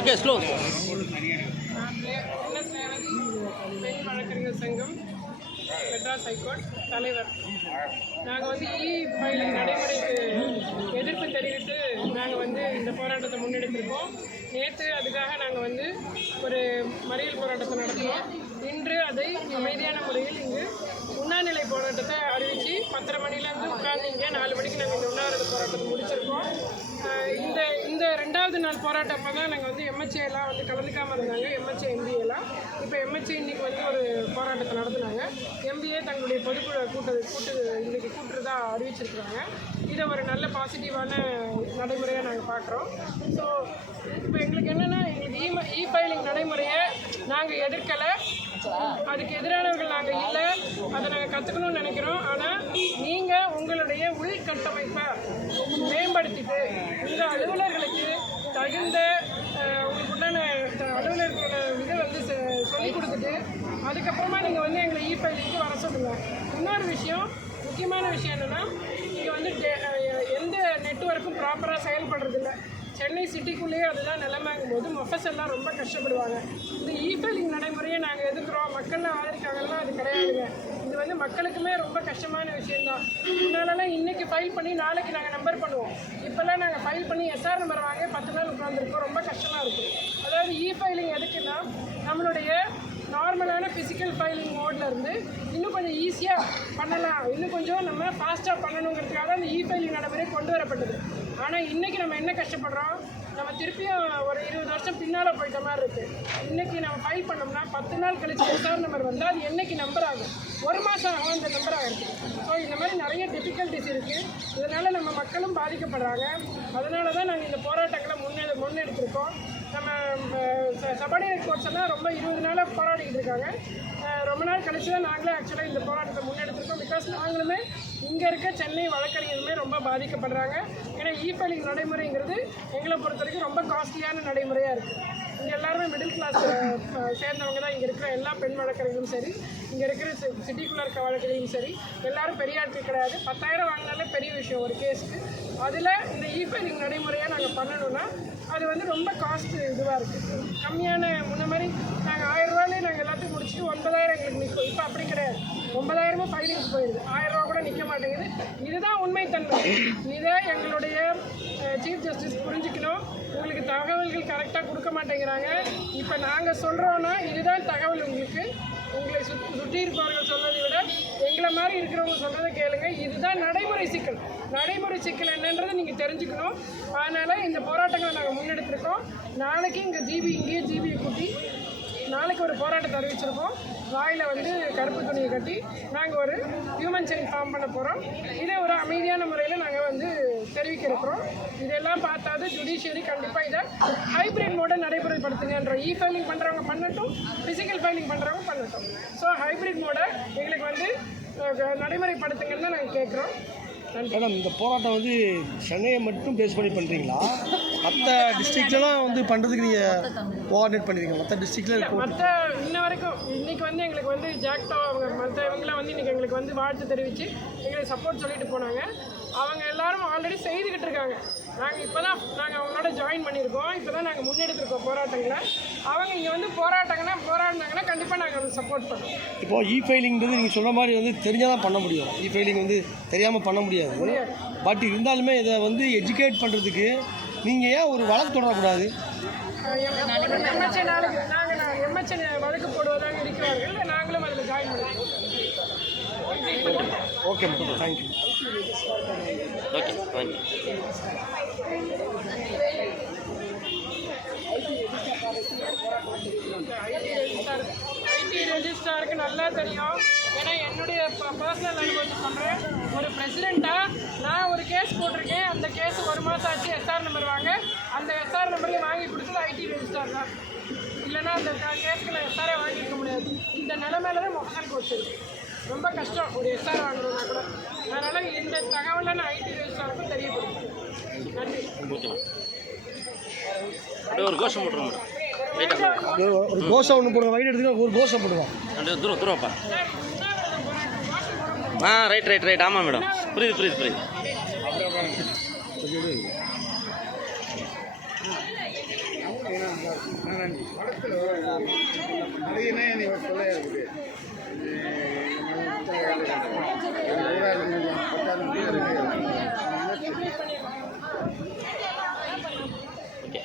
Okay slow. பெண் வழக்கறிஞர் சங்கம் மெட்ராஸ் ஹைகோர்ட் தலைவர். நாங்கள் வந்து ஃபைலிங் நடைமுறைக்கு எதிர்ப்பு தெரிவித்து நாங்கள் வந்து இந்த போராட்டத்தை முன்னெடுத்திருக்கோம். நேற்று அதுக்காக நாங்கள் வந்து ஒரு மறியல் போராட்டத்தை நடத்தினோம். இன்று அதை அமைதியான முறையில் இங்கு உண்ணாநிலை போராட்டத்தை அறிவித்து 10:30 மணிலேருந்து உட்கார்ந்து இங்கே 4 மணிக்கு நாங்கள் இந்த உண்ணாவிரத போராட்டத்தை முடிச்சிருக்கோம். இந்த 2வது நாள் போராட்டப்போ தான் நாங்கள் வந்து எம்எச்ஏ எல்லாம் வந்து கலந்துக்காமல் இருந்தாங்க. எம்எச்ஏ எம்பிஏலாம் இப்போ எம்எச்ஏ இன்றைக்கி வந்து ஒரு போராட்டத்தை நடத்துனாங்க. எம்பிஏ தங்களுடைய பொதுக்குழு இன்றைக்கி கூட்டுறதா அறிவிச்சிருக்கிறாங்க. இதை ஒரு நல்ல பாசிட்டிவான நடைமுறையாக நாங்கள் பார்க்குறோம். ஸோ இப்போ எங்களுக்கு என்னென்னா, எங்களுக்கு இ-ஃபைலிங் நடைமுறையை நாங்கள் எதிர்க்கலை, அதுக்கு எதிரானவர்கள் நாங்கள் இல்லை, அதை நாங்கள் கற்றுக்கணும்னு நினைக்கிறோம். ஆனால் நீங்கள் உங்களுடைய உள்கட்டமைப்பை மேம்படுத்திட்டு உங்கள் அலுவலர்களுக்கு தகுந்த உங்களுக்கு உண்டான அலுவலர்களோட இதை வந்து சொல்லிக் கொடுத்துட்டு அதுக்கப்புறமா நீங்கள் வந்து எங்களை இ-ஃபைலிங்க்கு வர சொல்லுங்கள். இன்னொரு விஷயம், முக்கியமான விஷயம் என்னென்னா, இங்கே வந்து எந்த நெட்வொர்க்கும் ப்ராப்பராக செயல்படுறதில்ல. சென்னை சிட்டிக்குள்ளேயே அதுதான் நிலைமைங்கும் போது மொஃபஸெல்லாம் ரொம்ப கஷ்டப்படுவாங்க. இந்த இ-ஃபைலிங் நடைமுறையை நாங்கள் எதிர்க்கிறோம், மக்கள்லாம் ஆதரிக்காங்கன்னா அது கிடையாதுங்க. இது வந்து மக்களுக்குமே ரொம்ப கஷ்டமான விஷயந்தான். முன்னாலெல்லாம் இன்றைக்கி ஃபைல் பண்ணி நாளைக்கு நாங்கள் நம்பர் பண்ணுவோம். இப்போல்லாம் நாங்கள் ஃபைல் பண்ணி எஸ்ஆர் நம்பர் வாங்க 10 நாள் உட்காந்துருக்கோம். ரொம்ப கஷ்டமாக இருக்குது. அதாவது இ-ஃபைலிங் எதுக்குன்னா, நம்மளுடைய நார்மலான ஃபிசிக்கல் ஃபைலிங் மோடில் இருந்து இன்னும் கொஞ்சம் ஈஸியாக பண்ணலாம், இன்னும் கொஞ்சம் நம்ம ஃபாஸ்ட்டாக பண்ணணுங்கிறதுக்காக அந்த இ-ஃபைலிங் நடைமுறை கொண்டு வரப்பட்டது. ஆனால் இன்றைக்கி நம்ம என்ன கஷ்டப்படுறோம், நம்ம திருப்பியும் ஒரு 20 வருஷம் பின்னால் போயிட்ட மாதிரி இருக்குது. இன்றைக்கி நம்ம ஃபைல் பண்ணோம்னா 10 நாள் கழிச்சு எஸ்ஆர் நம்பர் வந்தால் அது என்றைக்கு நம்பர் ஆகும், 1 மாதம் ஆகும் அந்த நம்பர் ஆகிருக்கு. ஸோ இந்த மாதிரி நிறைய டிஃபிகல்ட்டிஸ் இருக்குது. இதனால் நம்ம மக்களும் பாதிக்கப்படுறாங்க. அதனால தான் நாங்கள் இந்த போராட்டங்களை முன்னெடுத்திருக்கோம். நம்ம சபார்டினேட் கோர்ட்ஸ் எல்லாம் ரொம்ப 20 நாளாக போராடிக்கிட்டு இருக்காங்க. ரொம்ப நாள் கழிச்சு தான் நாங்களே ஆக்சுவலாக இந்த போராட்டத்தை முன்னெடுத்திருக்கோம். பிகாஸ் நாங்களுமே இங்கே இருக்க சென்னை வழக்கறிஞர்களுமே ரொம்ப பாதிக்கப்படுறாங்க. ஏன்னா இ-ஃபைலிங் நடைமுறைங்கிறது எங்களை பொறுத்த வரைக்கும் ரொம்ப காஸ்ட்லியான நடைமுறையாக இருக்குது. இங்கே எல்லாருமே மிடில் கிளாஸ் சேர்ந்தவங்க தான். இங்கே இருக்கிற எல்லா பெண் வழக்கறிஞர்களும் சரி, இங்கே இருக்கிற சிட்டிக்குள்ளே இருக்க வழக்கறிஞர்களும் சரி, எல்லாரும் பெரிய ஆட்கள் கிடையாது. 10,000 வாங்கினாலே பெரிய விஷயம் ஒரு கேஸுக்கு. அதில் இந்த இ-ஃபைலிங் நடைமுறையை நாங்கள் பண்ணணும்னா அது வந்து ரொம்ப காஸ்ட் இதுவாக இருக்குது. கம்மியான முன்ன மாதிரி நாங்கள் 1000 ரூபாயிலே நாங்கள் எல்லாத்தையும் முடிச்சுட்டு 9,000 எங்களுக்கு நிற்கும். இப்போ அப்படி கிடையாது. 9,000 ஃபைலிங்ஸ் போயிடுது, 1000 ரூபா கூட நிற்க மாட்டேங்குது. இதுதான் உண்மைத்தன்மை. இதை எங்களுடைய சீஃப் ஜஸ்டிஸ் புரிஞ்சுக்கணும். உங்களுக்கு தகவல்கள் கரெக்டாக கொடுக்க மாட்டேங்கிறாங்க. இப்போ நாங்கள் சொல்கிறோன்னா இதுதான் தகவல். உங்களை சுற்றி இருப்பவர்கள் சொல்வதை விட எங்களை மாதிரி இருக்கிறவங்க சொல்கிறத கேளுங்க. இதுதான் நடைமுறை சிக்கல். நடைமுறை சிக்கல் என்னன்றதை நீங்கள் தெரிஞ்சுக்கணும். அதனால் இந்த போராட்டங்களை நாங்கள் முன்னெடுத்திருக்கோம். நாளைக்கு இங்கேயே ஜிபியை கூட்டி நாளைக்கு ஒரு போராட்டத்தை அறிவிச்சிருக்கோம். வாயில் வந்து கருப்பு துணியை கட்டி நாங்கள் ஒரு ஹியூமன் செயின் ஃபார்ம் பண்ண போகிறோம். இதை ஒரு அமைதியான முறையில் நாங்கள் வந்து தெரிவிக்க இருக்கிறோம். இதெல்லாம் பார்த்தாது ஜுடிஷியரி கண்டிப்பாக இதை ஹைப்ரிட் மோடை நடைமுறைப்படுத்துங்கன்ற. இ-ஃபைலிங் பண்ணுறவங்க பண்ணட்டும், ஃபிசிக்கல் ஃபைலிங் பண்ணுறவங்க பண்ணட்டும். ஸோ ஹைப்ரிட் மோடை எங்களுக்கு வந்து நடைமுறைப்படுத்துங்கன்னு தான் நாங்கள் கேட்குறோம். மேடம், இந்த போராட்டம் வந்து சென்னையை மட்டும் பேஸ் பண்ணி பண்ணுறீங்களா? மற்ற டிஸ்ட்ரிக்ட்லாம் வந்து பண்ணுறதுக்கு நீங்கள் கோஆர்டினேட் பண்ணிடுறீங்க? மற்ற டிஸ்ட்ரிக்டில் மற்ற இன்ன வரைக்கும் இன்றைக்கி வந்து எங்களுக்கு வந்து ஜாக்டோ அவங்க மற்றவங்களாம் வந்து இன்றைக்கி எங்களுக்கு வந்து வாழ்த்து தெரிவித்து எங்களுக்கு சப்போர்ட் சொல்லிட்டு போனாங்க. அவங்க எல்லோரும் ஆல்ரெடி செய்துக்கிட்டு இருக்காங்க. நாங்கள் அவங்களோட ஜாயின் பண்ணியிருக்கோம். இப்போ தான் நாங்கள் முன்னெடுத்திருக்கோம் போராட்டங்களை. அவங்க இங்கே வந்து போராடினாங்கன்னா கண்டிப்பாக நாங்கள் அவங்களுக்கு சப்போர்ட் பண்ணுவோம். இப்போது இ-ஃபைலிங்கிறது நீங்கள் சொல்கிற மாதிரி வந்து தெரிஞ்சால் தான் பண்ண முடியும். இ-ஃபைலிங் வந்து தெரியாமல் பண்ண முடியாது. பட் இருந்தாலுமே இதை வந்து எஜுகேட் பண்ணுறதுக்கு நீங்கள் ஏன் ஒரு வழக்கு தொடரக்கூடாது? எம்எச்ஏ வழக்கு போடுவதாக இருக்கிறார்கள். நாங்களும் அதில் ஜாயின் பண்ணுவோம். Okay madam, thank you. Okay, thank you. ID ரெஜிஸ்ட்ராருக்கு நல்லா தெரியும். ஏன்னா என்னுடைய பர்சனல் அனுபவத்தை சொல்கிறேன். ஒரு பிரசிடெண்ட்டாக நான் ஒரு கேஸ் போட்டிருக்கேன். அந்த கேஸ் 1 மாதம் ஆச்சு. எஸ்ஆர் நம்பர் வாங்க. அந்த எஸ்ஆர் நம்பரையும் வாங்கி கொடுத்தது ஐடி ரெஜிஸ்ட்ரார் தான். இல்லைன்னா அந்த கேஸ்க்கு நான் எஸ்ஆரே வாங்கியிருக்க முடியாது. இந்த நிலைமையில தான் மொபைல் கோர்ஸ் இருக்குது. ரொம்ப கஷ்டம் ஒரு எஸ்ஆர் வாங்கணும்னா கூட. அதனால் இந்த தகவலை நான் ஐடி ரெஜிஸ்ட்ராருக்கும் தெரியப்படுத்தும். நன்றி. ஒரு கோஷம் போட்டுருவோம். ஒரு கோஷம் ஒன்று போடுவோம். வைட் எடுத்துக்க ஒரு கோஷம் போடுவோம். தூரப்பா. ரைட். ஆமாம் மேடம், புரியுது. ஓகே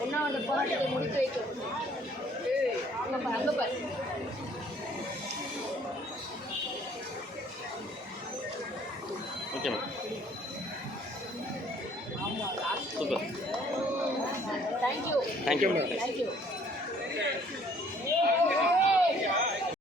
ஒன்றாவது போராட்டத்தை முடித்து வைக்கும் அங்கே பாரு okay ma'am super thank you thank you ma'am thank you